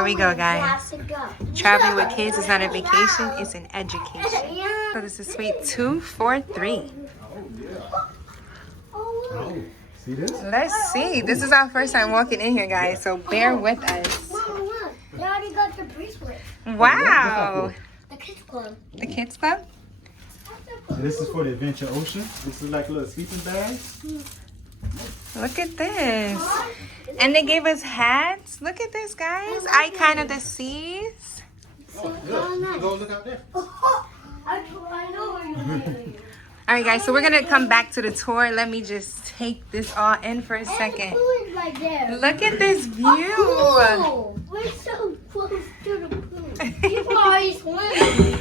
There we go, guys. Traveling with kids is not a vacation, it's an education. So this is suite 243. Oh, see this? Let's see. This is our first time walking in here, guys, so bear with us. Mom, look. They already got the bracelet. Wow. The kids club. The kids club? And this is for the Adventure Ocean. This is like a little sleeping bag. Look at this. And they gave us hats. Look at this, guys. Icon of the seas. Oh, look. Go look out there. I know where you're going. All right, guys, so we're going to come back to the tour. Let me just take this all in for a second. Pool is right there. Look at this view. Pool. We're so close to the pool. People are already swimming.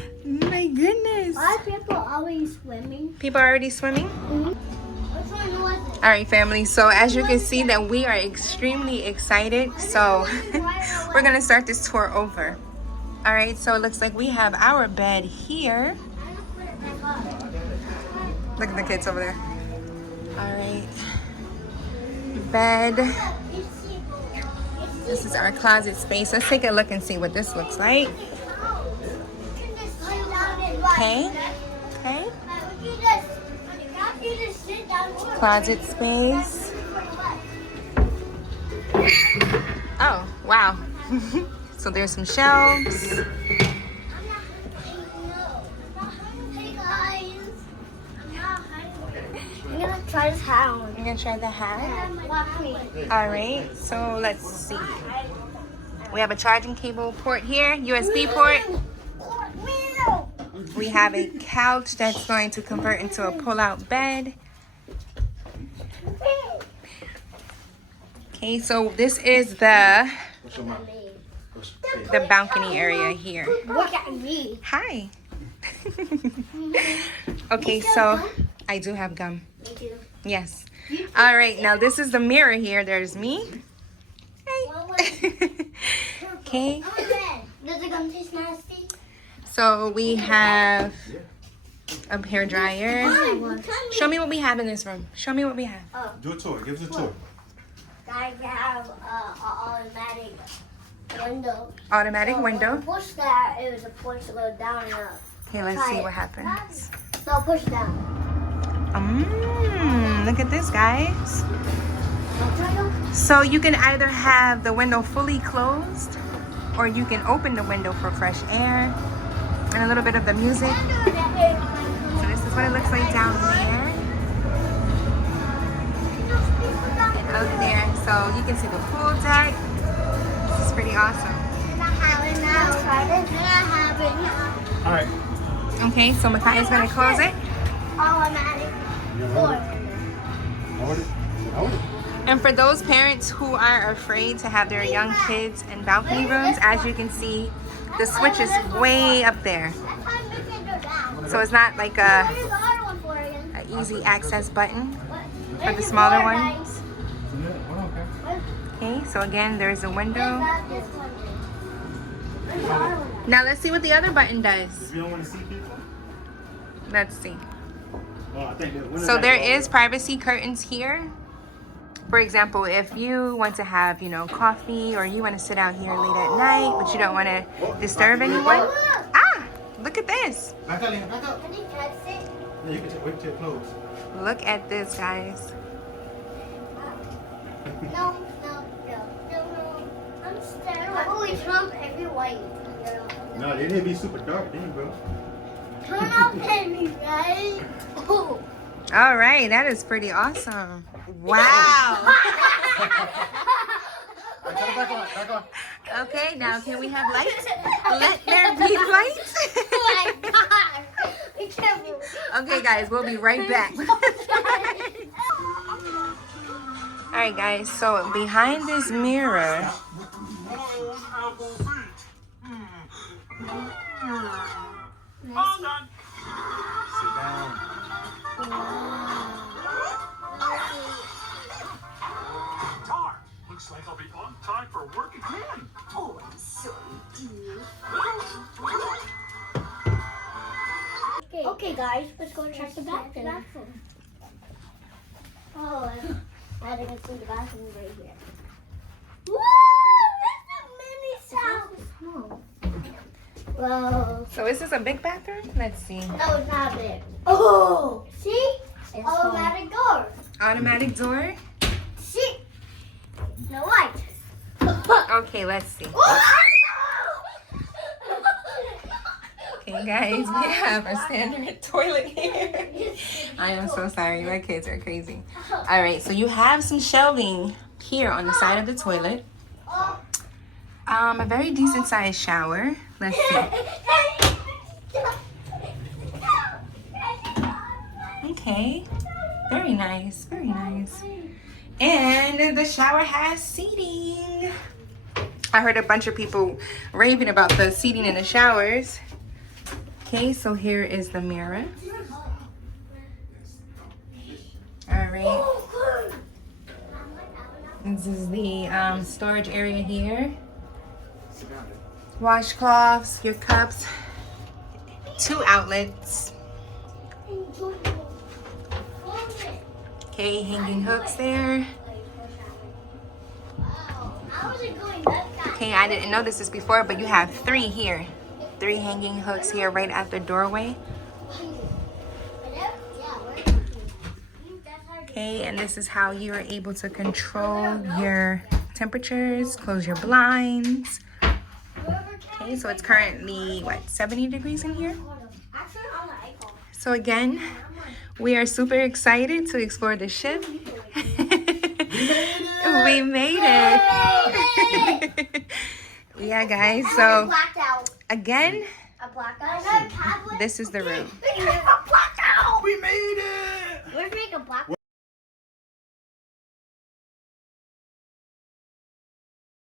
My goodness. Why are people always swimming? People are already swimming? Which one was it? All right, family. So as you can see that we are extremely excited. So we're going to start this tour over. All right, so it looks like we have our bed here. Look at the kids over there. All right. Bed. This is our closet space. Let's take a look and see what this looks like. Okay. Okay. Closet space. Oh, wow. So there's some shelves. I'm gonna try this hat on. You're gonna try the hat? Watch me. All right, so let's see. We have a charging cable port here, USB port. We have a couch that's going to convert into a pull-out bed. Okay, so this is the balcony area here. Look at me. Hi. Okay, so I do have gum. Me too. Yes. All right, now this is the mirror here. There's me. Hey. Okay. Does the gum taste nasty? So we have a hair dryer. Show me what we have in this room. Show me what we have. Do a tour. Give us a tour. Guys, we have an automatic window. Automatic window. Push that, it was a push to go down and up. Okay, let's see what happens. No, push down. Look at this, guys. So you can either have the window fully closed, or you can open the window for fresh air and a little bit of the music. So this is what it looks like down there and up there. So you can see the pool deck. This is pretty awesome. All right. Okay, so Makai is gonna close it. Automatic. Hold it. And for those parents who are afraid to have their young kids in balcony rooms, as you can see, the switch is way up there. So it's not like a easy access button for the smaller ones. Okay, so again, there's a window. Now let's see what the other button does. If you don't want to see people. Let's see. Oh, I think the window So there light- is privacy curtains here. For example, if you want to have, coffee, or you want to sit out here late at night, but you don't want to disturb anyone. Ah, look at this. Back up, Lena, back up. Can you catch it? Yeah, you can wait till it closes. Look at this, guys. No. I'm scared. Holy Trump, every white. No, they didn't be super dark, then, bro. Turn up Henry, right? Oh. All right, that is pretty awesome. Wow. Back on. Okay, now can we have lights? Let there be lights. Oh my God. Be careful. Okay, guys, we'll be right back. All right, guys, so behind this mirror, Sit down. Darn, looks like I'll be on time for work again. Oh, I'm sorry, dear. Okay, guys, let's go check the bathroom. Oh, I had to go to the bathroom right here. Woo! That's a mini Well, So is this a big bathroom? Let's see. no, it's not big. Oh, see? Automatic door. Automatic door. See? No light. Okay, let's see. Okay, guys, we have our standard toilet here. I am so sorry. My kids are crazy. All right, so you have some shelving here on the side of the toilet. A very decent sized shower. Let's see. Okay. Very nice. Very nice. And the shower has seating. I heard a bunch of people raving about the seating in the showers. Okay, so here is the mirror. All right. This is the storage area here. Washcloths, your cups, 2 outlets. Okay, hanging hooks there. Okay, I didn't notice this before, but you have 3 here. 3 hanging hooks here right at the doorway. Okay, and this is how you are able to control your temperatures, close your blinds. Okay, so it's currently, what, 70 degrees in here? So again, we are super excited to explore the ship. We made it. Yeah, guys, so again, this is the room. We made it! Let's make a black